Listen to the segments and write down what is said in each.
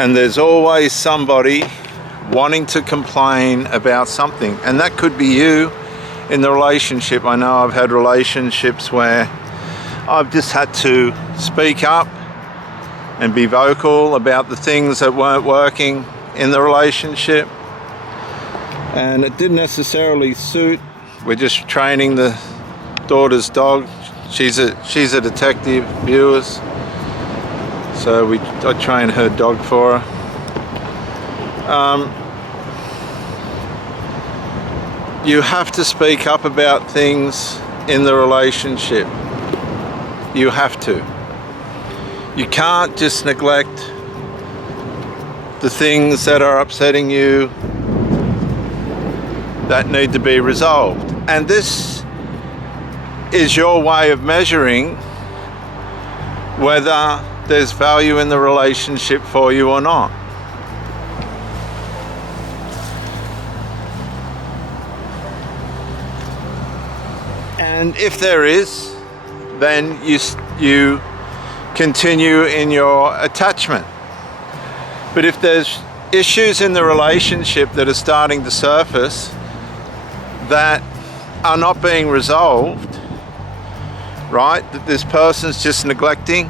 And there's always somebody wanting to complain about something, and that could be you in the relationship. I know I've had relationships where I've just had to speak up and be vocal about the things that weren't working in the relationship, and it didn't necessarily suit. We're just training the daughter's dog. She's a detective, viewers, so I train her dog for her. You have to speak up about things in the relationship. You have to. You can't just neglect the things that are upsetting you that need to be resolved. And this is your way of measuring whether there's value in the relationship for you or not. And if there is, then you continue in your attachment. But if there's issues in the relationship that are starting to surface that are not being resolved, right, that this person's just neglecting,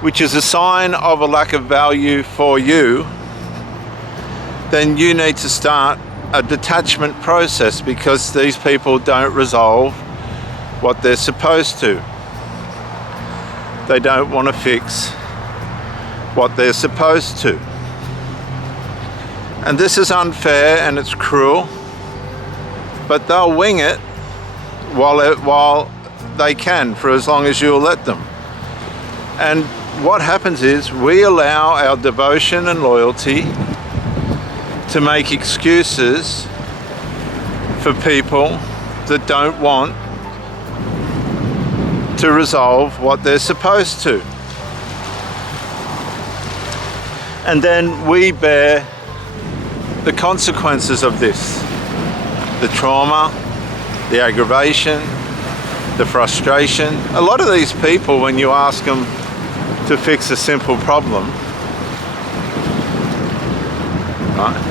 which is a sign of a lack of value for you, then you need to start a detachment process, because these people don't resolve what they're supposed to. They don't want to fix what they're supposed to. And this is unfair and it's cruel, but they'll wing it while they can, for as long as you'll let them. And what happens is we allow our devotion and loyalty to make excuses for people that don't want to resolve what they're supposed to. And then we bear the consequences of this. The trauma, the aggravation, the frustration. A lot of these people, when you ask them to fix a simple problem, right,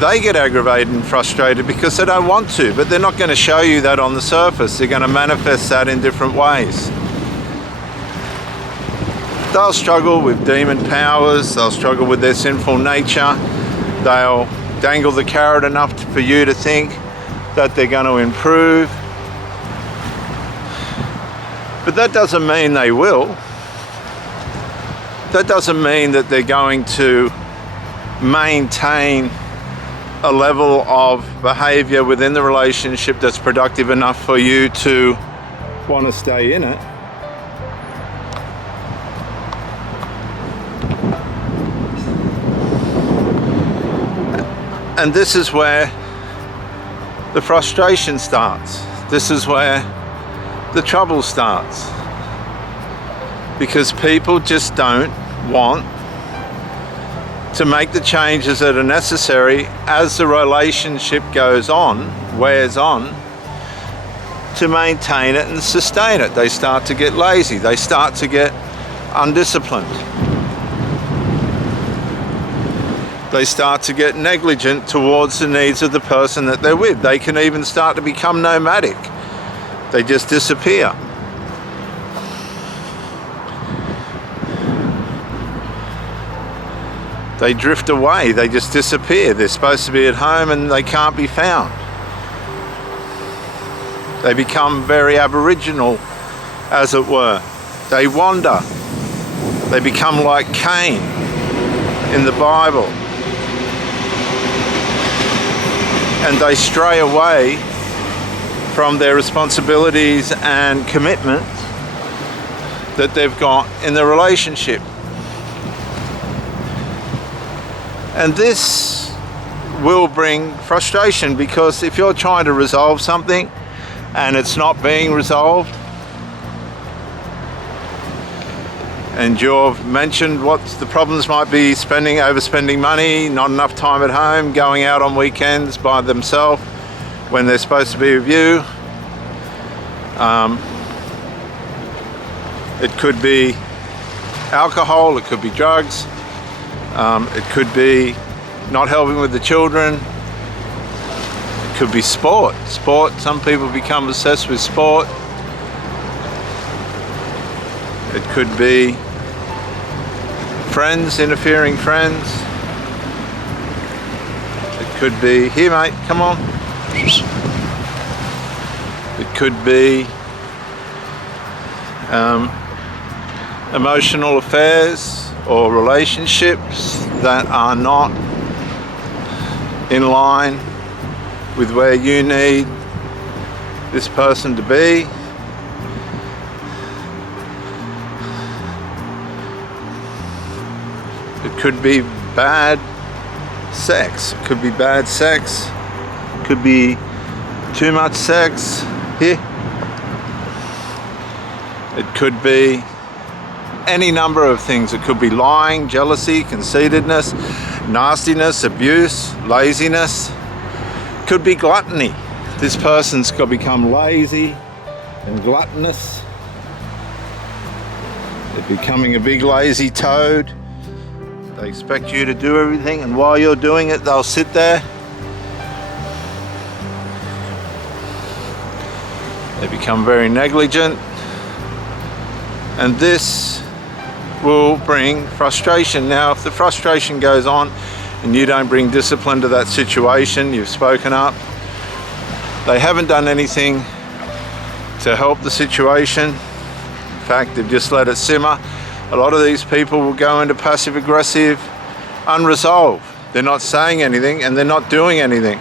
they get aggravated and frustrated because they don't want to, but they're not going to show you that on the surface. They're going to manifest that in different ways. They'll struggle with demon powers, they'll struggle with their sinful nature, they'll dangle the carrot enough for you to think that they're going to improve. But that doesn't mean they will. That doesn't mean that they're going to maintain a level of behavior within the relationship that's productive enough for you to want to stay in it. And this is where the frustration starts. This is where the trouble starts. Because people just don't want to make the changes that are necessary as the relationship goes on, wears on, to maintain it and sustain it. They start to get lazy. They start to get undisciplined. They start to get negligent towards the needs of the person that they're with. They can even start to become nomadic. They just disappear. They drift away, they just disappear. They're supposed to be at home and they can't be found. They become very aboriginal, as it were. They wander. They become like Cain in the Bible. And they stray away from their responsibilities and commitment that they've got in the relationship. And this will bring frustration, because if you're trying to resolve something and it's not being resolved, and you've mentioned what the problems might be: overspending money, not enough time at home, going out on weekends by themselves when they're supposed to be with you. It could be alcohol, it could be drugs. It could be not helping with the children. It could be sport. Some people become obsessed with sport. It could be friends, interfering friends. It could be, here mate, come on. It could be emotional affairs or relationships that are not in line with where you need this person to be. It could be bad sex. It could be bad sex. It could be too much sex. Here. It could be any number of things. It could be lying, jealousy, conceitedness, nastiness, abuse, laziness. It could be gluttony. This person's got become lazy and gluttonous. They're becoming a big lazy toad. They expect you to do everything, and while you're doing it, they'll sit there. They become very negligent, and this will bring frustration. Now, if the frustration goes on and you don't bring discipline to that situation, you've spoken up, they haven't done anything to help the situation. In fact, they've just let it simmer. A lot of these people will go into passive aggressive unresolved. They're not saying anything and they're not doing anything.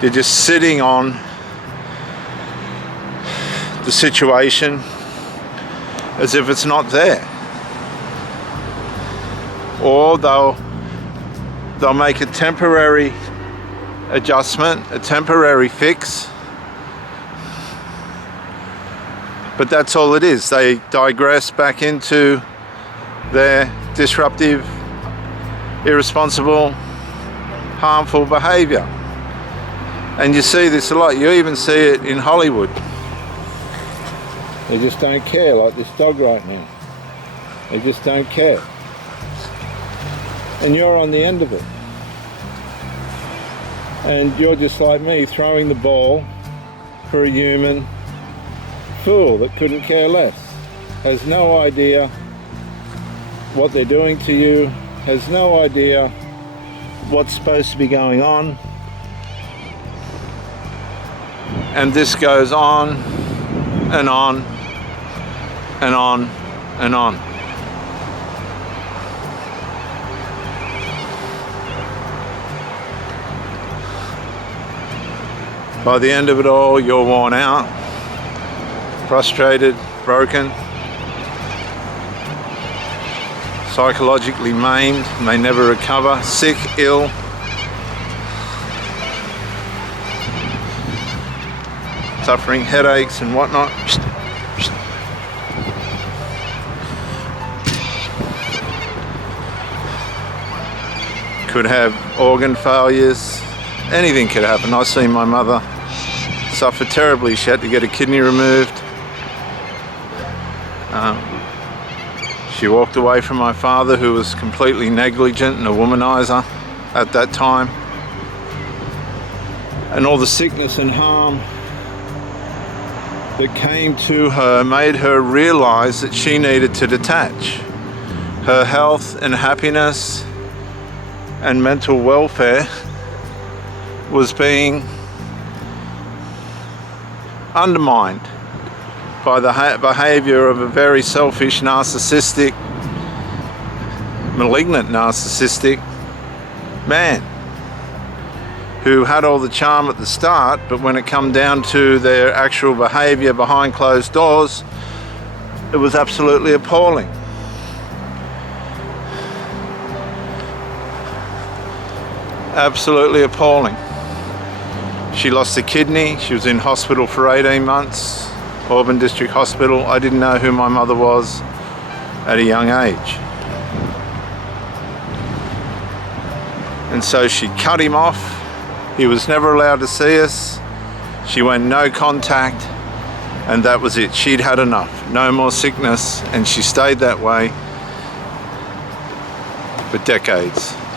They're just sitting on the situation as if it's not there. Or they'll make a temporary adjustment, a temporary fix, but that's all it is. They digress back into their disruptive, irresponsible, harmful behavior. And you see this a lot. You even see it in Hollywood. They just don't care, like this dog right now. They just don't care. And you're on the end of it. And you're just like me, throwing the ball for a human fool that couldn't care less. Has no idea what they're doing to you, has no idea what's supposed to be going on. And this goes on and on and on and on. By the end of it all, you're worn out, frustrated, broken, psychologically maimed, may never recover, sick, ill. Suffering headaches and whatnot. Could have organ failures. Anything could happen. I've seen my mother suffer terribly. She had to get a kidney removed. She walked away from my father, who was completely negligent and a womanizer at that time. And all the sickness and harm that came to her made her realize that she needed to detach. Her health and happiness and mental welfare was being undermined by the behavior of a very selfish, narcissistic, malignant narcissistic man who had all the charm at the start, but when it come down to their actual behavior behind closed doors, it was absolutely appalling. Absolutely appalling. She lost a kidney. She was in hospital for 18 months, Auburn District Hospital. I didn't know who my mother was at a young age. And so she cut him off. He was never allowed to see us. She went no contact, and that was it. She'd had enough. No more sickness, and she stayed that way for decades.